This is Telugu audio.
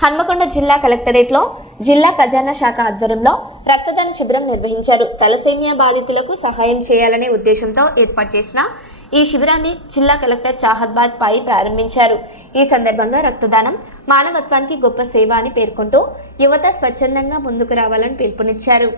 హన్మకొండ జిల్లా కలెక్టరేట్లో జిల్లా ఖజానా శాఖ ఆధ్వర్యంలో రక్తదాన శిబిరం నిర్వహించారు. తలసేమియా బాధితులకు సహాయం చేయాలనే ఉద్దేశంతో ఏర్పాటు చేసిన ఈ శిబిరాన్ని జిల్లా కలెక్టర్ చాహద్బాద్ పై ప్రారంభించారు. ఈ సందర్భంగా రక్తదానం మానవత్వానికి గొప్ప సేవ అని పేర్కొంటూ యువత స్వచ్ఛందంగా ముందుకు రావాలని పిలుపునిచ్చారు.